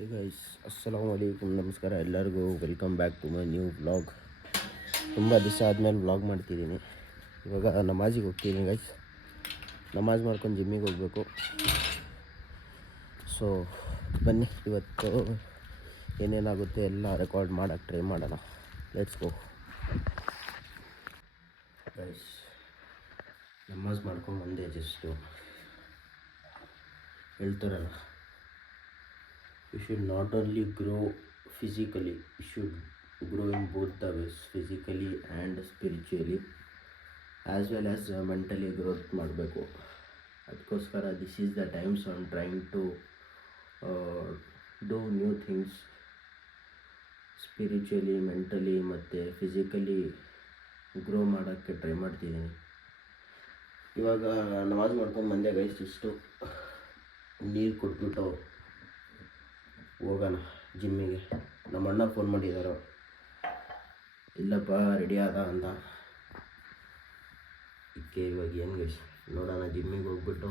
Hey guys, ಅಸ್ಸಲಾಮು ಅಲೈಕುಮ್, ನಮಸ್ಕಾರ ಎಲ್ಲರಿಗೂ. Welcome back to my new vlog. ತುಂಬ ದಿವಸ ಆದಮೇಲೆ ವ್ಲಾಗ್ ಮಾಡ್ತಿದ್ದೀನಿ. ಇವಾಗ ನಮಾಜಿಗೆ ಹೋಗ್ತಿದ್ದೀನಿ ಗೈಸ್. ನಮಾಜ್ ಮಾಡ್ಕೊಂಡು ಜಿಮ್ಮಿಗೆ ಹೋಗಬೇಕು. ಸೊ ಬನ್ನಿ, ಇವತ್ತು ಏನೇನಾಗುತ್ತೆ ಎಲ್ಲ ರೆಕಾರ್ಡ್ ಮಾಡೋಕ್ಕೆ ಟ್ರೈ ಮಾಡೋಣ. Let's go guys. ನಮಾಜ್ ಮಾಡ್ಕೊಂಡು ಬಂದೆ. ಜಸ್ಟು ಹೇಳ್ತಾರಲ್ಲ, you should not only grow physically, you should grow in both the ways, physically and spiritually, as well as mentally growth ಮಾಡಬೇಕು. ಅದಕ್ಕೋಸ್ಕರ this is the times I am trying to do new things spiritually, mentally ಮತ್ತು physically grow ಮಾಡೋಕ್ಕೆ try ಮಾಡ್ತಿದ್ದೀನಿ. ಇವಾಗ ನಮಾಜ್ ಮಾಡ್ಕೊಂಡು ಬಂದೆ guys. ಇಷ್ಟು ನೀರು ಕೊಟ್ಬಿಟ್ಟು ಹೋಗೋಣ ಜಿಮ್ಮಿಗೆ. ನಮ್ಮ ಅಣ್ಣ ಫೋನ್ ಮಾಡಿದ್ದಾರೆ, ಇಲ್ಲಪ್ಪ ರೆಡಿ ಆದ ಅಂತ. ಇದಕ್ಕೆ ಇವಾಗ ಏನು ಗೈಸ್ ನೋಡೋಣ. ಜಿಮ್ಮಿಗೆ ಹೋಗ್ಬಿಟ್ಟು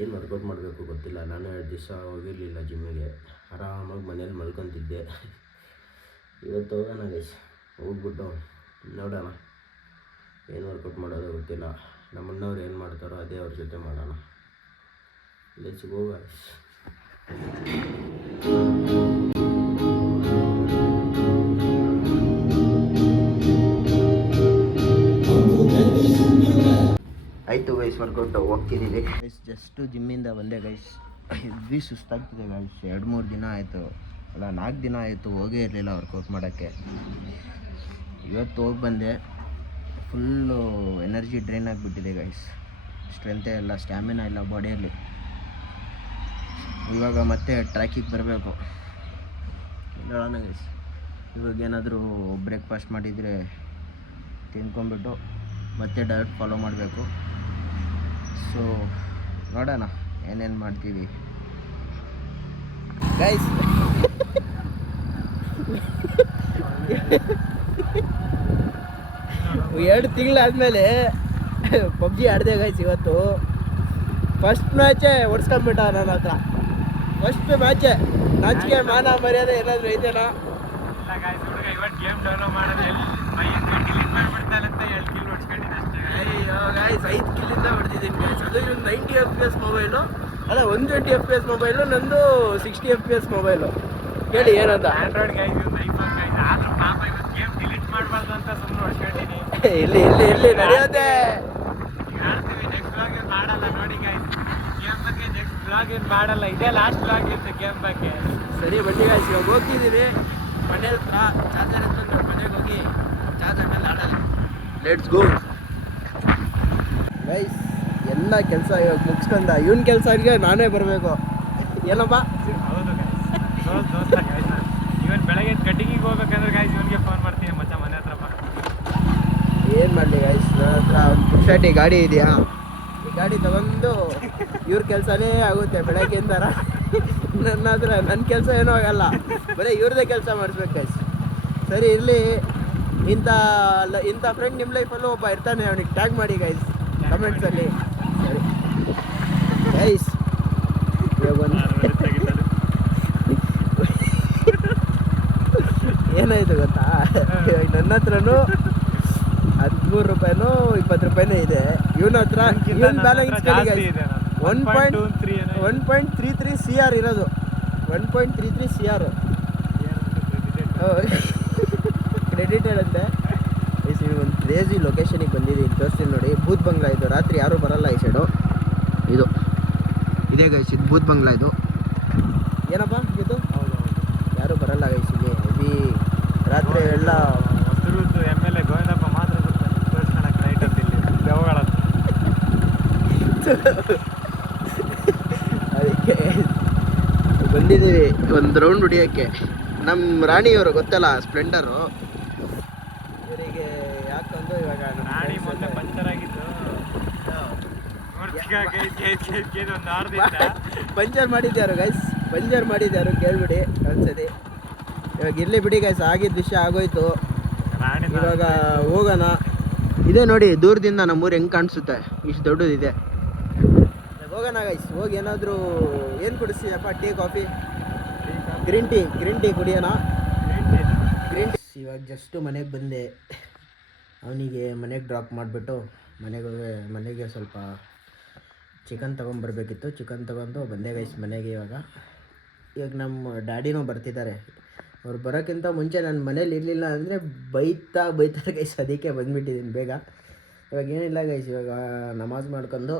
ಏನು ವರ್ಕೌಟ್ ಮಾಡಬೇಕು ಗೊತ್ತಿಲ್ಲ. ನಾನು 2 ದಿವಸ ಹೋಗಿರಲಿಲ್ಲ ಜಿಮ್ಮಿಗೆ. ಆರಾಮಾಗಿ ಮನೇಲಿ ಮಲ್ಕೊತಿದ್ದೆ. ಇವತ್ತು ಹೋಗೋಣ ಗೈಸ್. ಹೋಗ್ಬಿಟ್ಟು ನೋಡೋಣ ಏನು ವರ್ಕೌಟ್ ಮಾಡೋದು ಗೊತ್ತಿಲ್ಲ. ನಮ್ಮ ಅಣ್ಣವ್ರು ಏನು ಮಾಡ್ತಾರೋ ಅದೇ ಅವ್ರ ಜೊತೆ ಮಾಡೋಣ. Let's go guys. ಆಯಿತು ಗೈಸ್, ವರ್ಕೌಟ್ ಹೋಗ್ತಿದ್ದೀವಿ ಗೈಸ್. ಜಸ್ಟು ಜಿಮ್ಮಿಂದ ಬಂದೆ ಗೈಸ್. Heavy ಸುಸ್ತಾಗ್ತಿದೆ guys. 2-3 ದಿನ ಆಯಿತು, ಅಲ್ಲ 4 ದಿನ ಆಯಿತು ಹೋಗೇ ಇರಲಿಲ್ಲ ವರ್ಕೌಟ್ ಮಾಡೋಕ್ಕೆ. ಇವತ್ತು ಹೋಗಿ ಬಂದೆ. ಫುಲ್ಲು ಎನರ್ಜಿ ಡ್ರೈನ್ ಆಗಿಬಿಟ್ಟಿದೆ ಗೈಸ್. ಸ್ಟ್ರೆಂತೇ ಇಲ್ಲ, ಸ್ಟ್ಯಾಮಿನಾ ಇಲ್ಲ ಬಾಡಿಯಲ್ಲಿ. ಇವಾಗ ಮತ್ತೆ ಟ್ರ್ಯಾಕಿಗೆ ಬರಬೇಕು. ನೋಡೋಣ ಗೈಸ್. ಇವಾಗ ಏನಾದರೂ ಬ್ರೇಕ್ಫಾಸ್ಟ್ ಮಾಡಿದರೆ ತಿನ್ಕೊಂಬಿಟ್ಟು ಮತ್ತೆ ಡಯಟ್ ಫಾಲೋ ಮಾಡಬೇಕು. ಸೊ ನೋಡೋಣ ಏನೇನು ಮಾಡ್ತೀವಿ ಗೈಸ್. 2 ತಿಂಗಳಾದಮೇಲೆ ಪಬ್ಜಿ ಆಡಿದೆ ಗೈಸ್. ಇವತ್ತು ಫಸ್ಟ್ ಮ್ಯಾಚೇ ಹೊಡ್ಸ್ಕೊಂಬಿಟ್ಟ ನನ್ನ ಹತ್ರ. ಫಸ್ಟ್ ಮ್ಯಾಚೇ. ನಾಚಿಕೆ ಮಾನ ಮರ್ಯಾದೆ ಏನಾದರೂ ಐತೆನಾ? ಅಯ್ಯೋ ಗಾಯ್ಸ್, 5 ಕಿಲ್ಲಿಂದ ಹೊಡೆದಿದ್ದೀನಿ ಗಾಯ್ಸ್. ಅದು ಇನ್ನೊಂದು 90 FPS ಮೊಬೈಲು, ಅಲ್ಲ 120 FPS ಮೊಬೈಲು, ನಂದು 60 FPS ಮೊಬೈಲು. ಕೇಳಿ ಏನಂತ. ಆಂಡ್ರಾಯ್ಡ್ ಗೈಸ್, ಆದ್ರೂ ಪಾಪ ಇವತ್ತು ಗೇಮ್ ಡಿಲೀಟ್ ಮಾಡಬಾರ್ದು ಅಂತ ಸುಮ್ಮನೆ ಹೊಡ್ಸ್ಕೊಂಡಿದ್ದೀನಿ. ಇಲ್ಲಿ ನಡೆಯೋದೆ. ನೆಕ್ಸ್ಟ್ ವ್ಲಾಗ್ ಏನು ಮಾಡಲ್ಲ ನೋಡಿ ಗೈಸ್. ಗೇಮ್ ಬಗ್ಗೆ ನೆಕ್ಸ್ಟ್ ವ್ಲಾಗ್ ಏನು ಮಾಡಲ್ಲ. ಇದೇ ಲಾಸ್ಟ್ ವ್ಲಾಗ್ ಇರುತ್ತೆ ಗೇಮ್ ಬಗ್ಗೆ. ಸರಿ ಬನ್ನಿ ಗೈಸ್, ಇವಾಗ ಹೋಗ್ತಿದ್ದೀವಿ ಮನೆ ಹತ್ರ. ಚಾರ್ಜರ್ ಎತ್ತಂದ್ರೆ ಮನೆಗೆ ಹೋಗಿ ಚಾರ್ಜರ್ ಮೇಲೆ ಆಡಲ್ಲ. Let's go guys. ಎಲ್ಲ ಕೆಲಸ ಇವಾಗ ಮುಗಿಸ್ಕೊಂಡ. ಇವನ್ ಕೆಲಸಕ್ಕೆ ನಾನೇ ಬರಬೇಕು ಏನಪ್ಪ? ಹೌದು ಗೈಸ್. ಇವನ್ ಬೆಳಗ್ಗೆ ಕಟಿಂಗಿಗೆ ಹೋಗ್ಬೇಕಂದ್ರೆ ಗೈಸ್ ಇವನಿಗೆ ಫೋನ್ ಮಾಡ್ತೀನಿ, ಮಚ್ಚ ಮನೆ ಹತ್ರ ಬಾ. ಏನು ಮಾಡಲಿ ಗೈಸ್, ನನ್ನ ಹತ್ರ ಒಂದು ಪುಕ್ಷಾಟಿ ಗಾಡಿ ಇದೆಯಾ. ಈ ಗಾಡಿ ತಗೊಂಡು ಇವ್ರ ಕೆಲಸನೇ ಆಗುತ್ತೆ ಬೆಳಗ್ಗೆಯಿಂದ. ನನ್ನ ಹತ್ರ ನನ್ನ ಕೆಲಸ ಏನೂ ಆಗಲ್ಲ, ಬರೀ ಇವ್ರದ್ದೇ ಕೆಲಸ ಮಾಡಿಸ್ಬೇಕು ಗೈಸ್. ಸರಿ ಇರಲಿ. ಇಂಥ ಫ್ರೆಂಡ್ ನಿಮ್ಮ ಲೈಫಲ್ಲೂ ಒಬ್ಬ ಇರ್ತಾನೆ, ಅವನಿಗೆ ಟ್ಯಾಗ್ ಮಾಡಿ ಗೈಸ್ ಕಮೆಂಟ್ಸಲ್ಲಿ. ಸರಿ ಗೈಸ್, ಏನಾಯಿತು ಗೊತ್ತಾ? ಇವಾಗ ನನ್ನ ಹತ್ರನೂ 13 ರೂಪಾಯಿನೋ 20 ರೂಪಾಯಿನೋ ಇದೆ. ಇವನ ಹತ್ರ ಇವನ್ ಬ್ಯಾಲೆನ್ಸ್ 1.33 CR ಇರೋದು. 1.33 CR ಕ್ರೆಡಿಟೆಡ್ ಅಂತೆ. ಒಂದು ಕ್ರೇಜಿ ಲೊಕೇಶನಿಗೆ ಬಂದಿದ್ದೀನಿ, ತೋರಿಸ್ತೀನಿ ನೋಡಿ. ಭೂತ್ ಬಂಗ್ಲಾ ಇದು. ರಾತ್ರಿ ಯಾರೂ ಬರಲ್ಲ ಈ ಸೈಡು. ಇದೇ ಗೈಸ್, ಇದು ಭೂತ್ ಬಂಗ್ಲಾ. ಇದು ಏನಪ್ಪ ಇದು? ಯಾರೂ ಬರಲ್ಲ ಗೈಸ್ ಇಲ್ಲಿ. ಹೆವಿ ರಾತ್ರಿ ಎಲ್ಲ MLA ಗೋವಿಂದಪ್ಪ ಮಾತ್ರ ತೋರಿಸ್ಕೊಳಕ್ಕೆ ರೈಟ್ ಅಂತಿಲ್ಲ ದೇವಗಳ. ಅದಕ್ಕೆ ಬಂದಿದ್ದೀವಿ ಒಂದು ರೌಂಡ್ ಹೊಡಿಯೋಕ್ಕೆ. ನಮ್ಮ ರಾಣಿಯವರು ಗೊತ್ತಲ್ಲ, ಸ್ಪ್ಲೆಂಡರು. ಇವರಿಗೆ ಯಾಕಂದ್ರೆ ಇವಾಗ ರಾಣಿ ಮೊದಲೇ ಪಂಚರ್ ಆಗಿದ್ದು. ಪಂಚರ್ ಮಾಡಿದ್ಯಾರು ಗೈಸ್, ಪಂಚರ್ ಮಾಡಿದ್ಯಾರು ಕೇಳ್ಬಿಡಿ ಒಂದ್ಸತಿ. ಇವಾಗ ಇರಲಿ ಬಿಡಿ ಗೈಸ್, ಆಗಿದ್ದ ವಿಷಯ ಆಗೋಯ್ತು. ಇವಾಗ ಹೋಗೋಣ. ಇದೇ ನೋಡಿ ದೂರದಿಂದ ನಮ್ಮೂರು ಹೆಂಗೆ ಕಾಣಿಸುತ್ತೆ, ಇಷ್ಟು ದೊಡ್ಡದಿದೆ. ಹೋಗೋಣ ಗೈಸ್. ಹೋಗಿ ಏನಾದರೂ ಏನು ಕುಡಿಸ್ತೀಯಪ್ಪ? ಟೀ ಕಾಫಿ ಗ್ರೀನ್ ಟೀ ಕುಡಿಯೋಣ. ಗ್ರೀನ್ ಟೀ ಇವಾಗ ಜಸ್ಟು ಮನೆಗೆ ಬಂದೆ. ಅವನಿಗೆ ಮನೆಗೆ ಡ್ರಾಪ್ ಮಾಡಿಬಿಟ್ಟು ಮನೆಗೆ ಸ್ವಲ್ಪ ಚಿಕನ್ ತೊಗೊಂಬರ್ಬೇಕಿತ್ತು. ಚಿಕನ್ ತೊಗೊಂಡು ಬಂದೆ ಗೈಸ್ ಮನೆಗೆ. ಇವಾಗ ನಮ್ಮ ಡ್ಯಾಡಿನೂ ಬರ್ತಿದ್ದಾರೆ. ಅವ್ರು ಬರೋಕ್ಕಿಂತ ಮುಂಚೆ ನಾನು ಮನೇಲಿ ಇರಲಿಲ್ಲ ಅಂದರೆ ಬೈತಾರೆ ಗೈಸ್. ಅದಕ್ಕೆ ಬಂದುಬಿಟ್ಟಿದ್ದೀನಿ ಬೇಗ. ಇವಾಗ ಏನಿಲ್ಲ ಗೈಸ್, ಇವಾಗ ನಮಾಜ್ ಮಾಡ್ಕೊಂಡು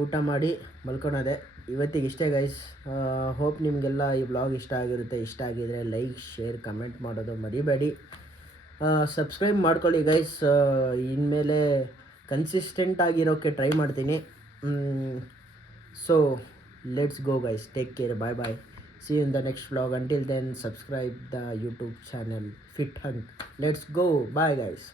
ಊಟ ಮಾಡಿ ಮಲ್ಕೊಳೋದೆ. ಇವತ್ತಿಗೆ ಇಷ್ಟೇ ಗೈಸ್. ಹೋಪ್ ನಿಮಗೆಲ್ಲ ಈ ಬ್ಲಾಗ್ ಇಷ್ಟ ಆಗಿರುತ್ತೆ. ಇಷ್ಟ ಆಗಿದರೆ ಲೈಕ್, ಶೇರ್, ಕಮೆಂಟ್ ಮಾಡೋದು ಮರಿಬೇಡಿ. ಸಬ್ಸ್ಕ್ರೈಬ್ ಮಾಡ್ಕೊಳ್ಳಿ ಗೈಸ್. ಇನ್ಮೇಲೆ ಕನ್ಸಿಸ್ಟೆಂಟ್ ಆಗಿರೋಕ್ಕೆ ಟ್ರೈ ಮಾಡ್ತೀನಿ. So let's go guys. Take care. Bye. See you in the next vlog. Until then, subscribe the YouTube channel Fit Hunk. Let's go. Bye guys.